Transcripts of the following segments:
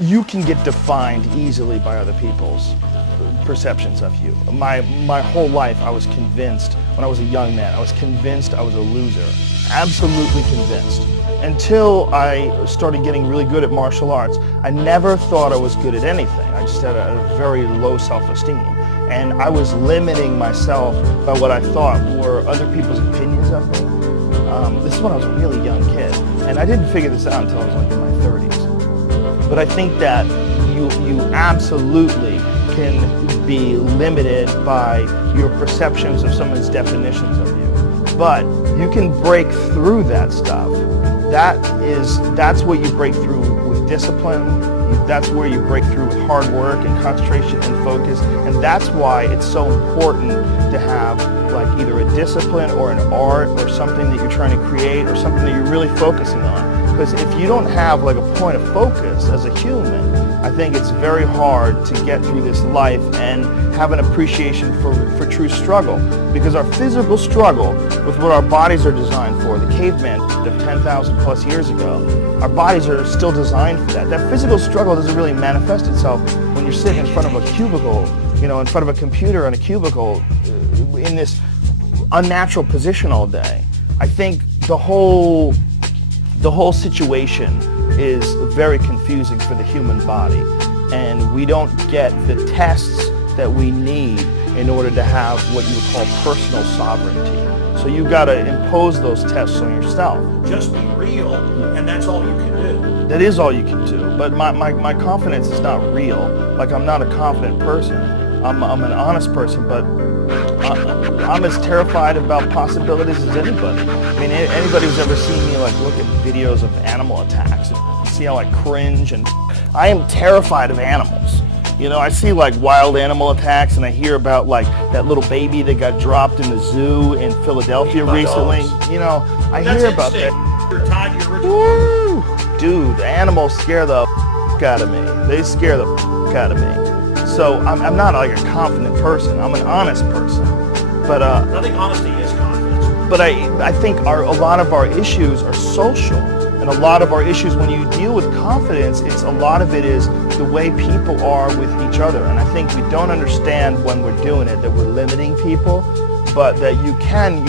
you can get defined easily by other people's perceptions of you. My whole life I was convinced, when I was a young man, I was convinced I was a loser. Absolutely convinced. Until I started getting really good at martial arts, I never thought I was good at anything. I just had a very low self-esteem. And I was limiting myself by what I thought were other people's opinions of me. This is when I was a really young kid. And I didn't figure this out until I was like in my 30s. But I think that you absolutely can be limited by your perceptions of someone's definitions of you. But you can break through that stuff. That's what you break through with discipline. That's where you break through with hard work and concentration and focus. And that's why it's so important to have like either a discipline or an art or something that you're trying to create or something that you're really focusing on. Because if you don't have like a point of focus as a human, I think it's very hard to get through this life and have an appreciation for true struggle. Because our physical struggle with what our bodies are designed for, the caveman of 10,000 plus years ago, our bodies are still designed for that. That physical struggle doesn't really manifest itself when you're sitting in front of a cubicle, in front of a computer in a cubicle in this unnatural position all day. I think the whole situation is very confusing for the human body, and we don't get the tests that we need in order to have what you would call personal sovereignty. So you've got to impose those tests on yourself. Just be real, and that's all you can do. That is all you can do, but my confidence is not real. Like, I'm not a confident person. I'm an honest person, but I'm as terrified about possibilities as anybody. I mean, anybody who's ever seen me like look at videos of animal attacks and see how I cringe, and I am terrified of animals. I see like wild animal attacks, and I hear about like that little baby that got dropped in the zoo in Philadelphia recently. I hear about that. You're tied to your original. Woo! Dude, animals scare the out of me. They scare the out of me. So I'm not like a confident person. I'm an honest person. But I think honesty is confidence. But I think a lot of our issues are social. And a lot of our issues, when you deal with confidence, a lot of it is the way people are with each other. And I think we don't understand when we're doing it that we're limiting people, but that you can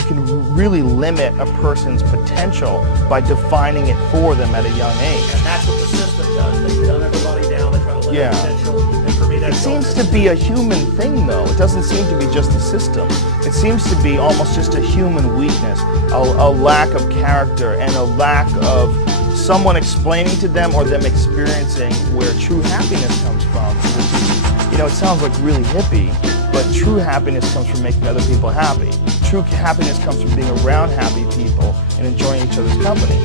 really limit a person's potential by defining it for them at a young age. And that's what the system does. They dumb everybody down. They try to limit potential. And for me, It seems to be a human thing, though. It doesn't seem to be just the system. It seems to be almost just a human weakness, a lack of character and a lack of someone explaining to them or them experiencing where true happiness comes from. It sounds like really hippie, but true happiness comes from making other people happy. True happiness comes from being around happy people and enjoying each other's company.